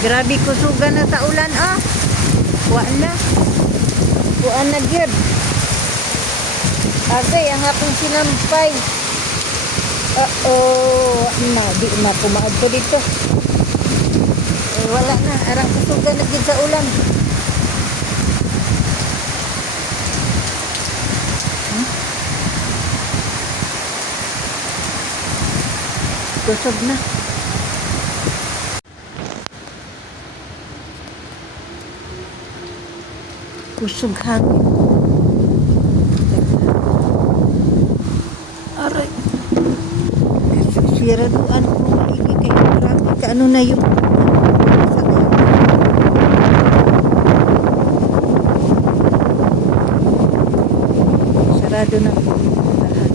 Grabe kusugan na sa ulan ah. Kuha na. Kuha na gyud. Agay ang akong sinampay. Na di na pumaad ko dito. Wala na, arang kusugan na gyud sa ulan. Kusog na. Kusog hangin. Aray. Siraduan ko maigi kay grabe ka ano na yung sarado na po lahat.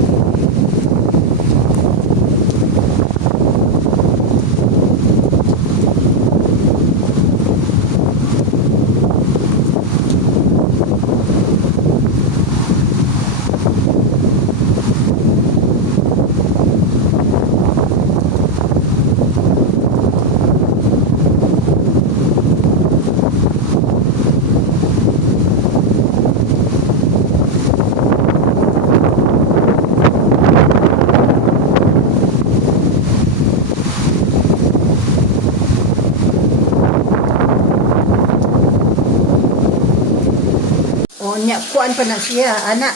Unya, kuan pa na siya, ana.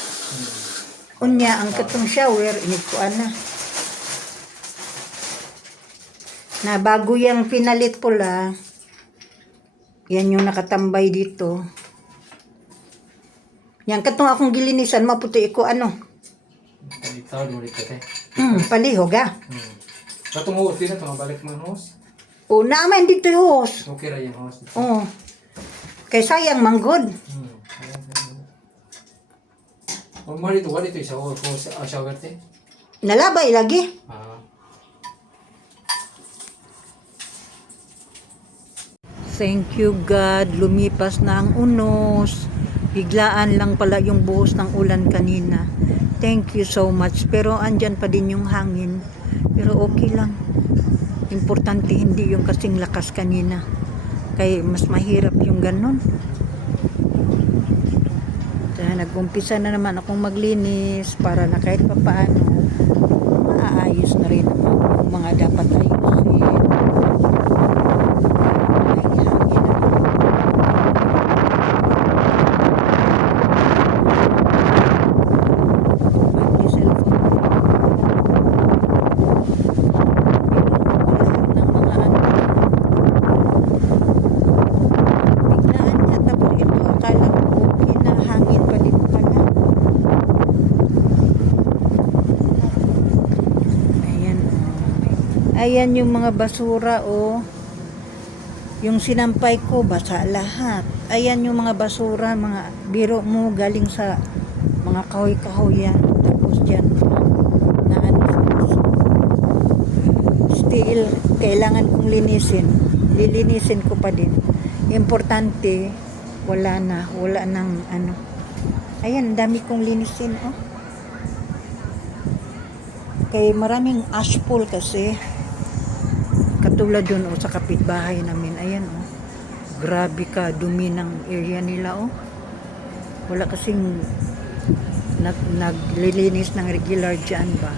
Unya, ang katong shower, inikuan na. Na bago yung pinalit pula, yan yung nakatambay dito. Yan katong akong gilinisan, maputi ko ano. Palihog ah. Katong hose din na, balik man hose. O, naman dito yung hose. Okay ra yung hose. Oo. Kay sayang manggod. Mari to, wali to isa o shower te. Nalabay lagi. Thank you God, lumipas na ang unos. Biglaan lang pala yung buhos ng ulan kanina. Thank you so much. Pero andyan pa din yung hangin. Pero okay lang. Importante hindi yung kasing lakas kanina. Kaya mas mahirap yung ganun. Nag-umpisa na naman akong maglinis para na kahit papaano maayos na rin ang mga dapat ayusin. Ayan yung mga basura o yung sinampay ko basa lahat. Ayan yung mga basura, mga biro mo galing sa mga kahoy-kahoy yan. Tapos dyan na ano, still kailangan kong linisin. Lilinisin ko pa din. Importante wala nang ano. Ayan, dami kong linisin oh. Kay maraming ashpole kasi. Katulad dun sa kapitbahay namin. Ayan grabe ka dumi ng area nila wala kasing naglilinis ng regular dyan ba.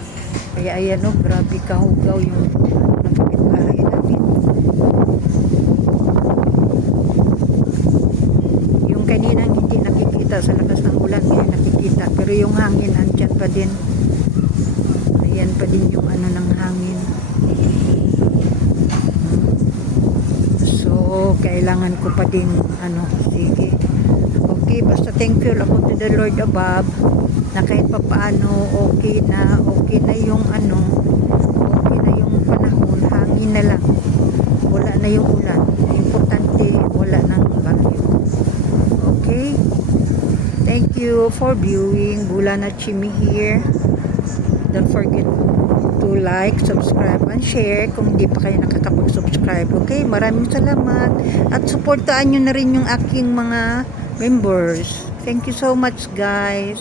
Kaya ayan grabe ka hugaw yung ng kapitbahay namin. Yung kaninang hindi nakikita sa lakas ng ulan ngayon nakikita. Pero yung hangin andyan pa din. Ayan pa din yung ano ng hangin. So, kailangan ko pa din, sige. Okay, basta thank you ako to the Lord above, na kahit pa paano, okay na yung okay na yung panahon, hangin na lang. Wala na yung ulan. Importante, wala nang bagyo. Okay? Thank you for viewing. Bulana Chimi here. Don't forget to like, subscribe, and share kung hindi pa kayo nakakapag-subscribe. Okay? Maraming salamat. At supportaan nyo na rin yung aking mga members. Thank you so much, guys.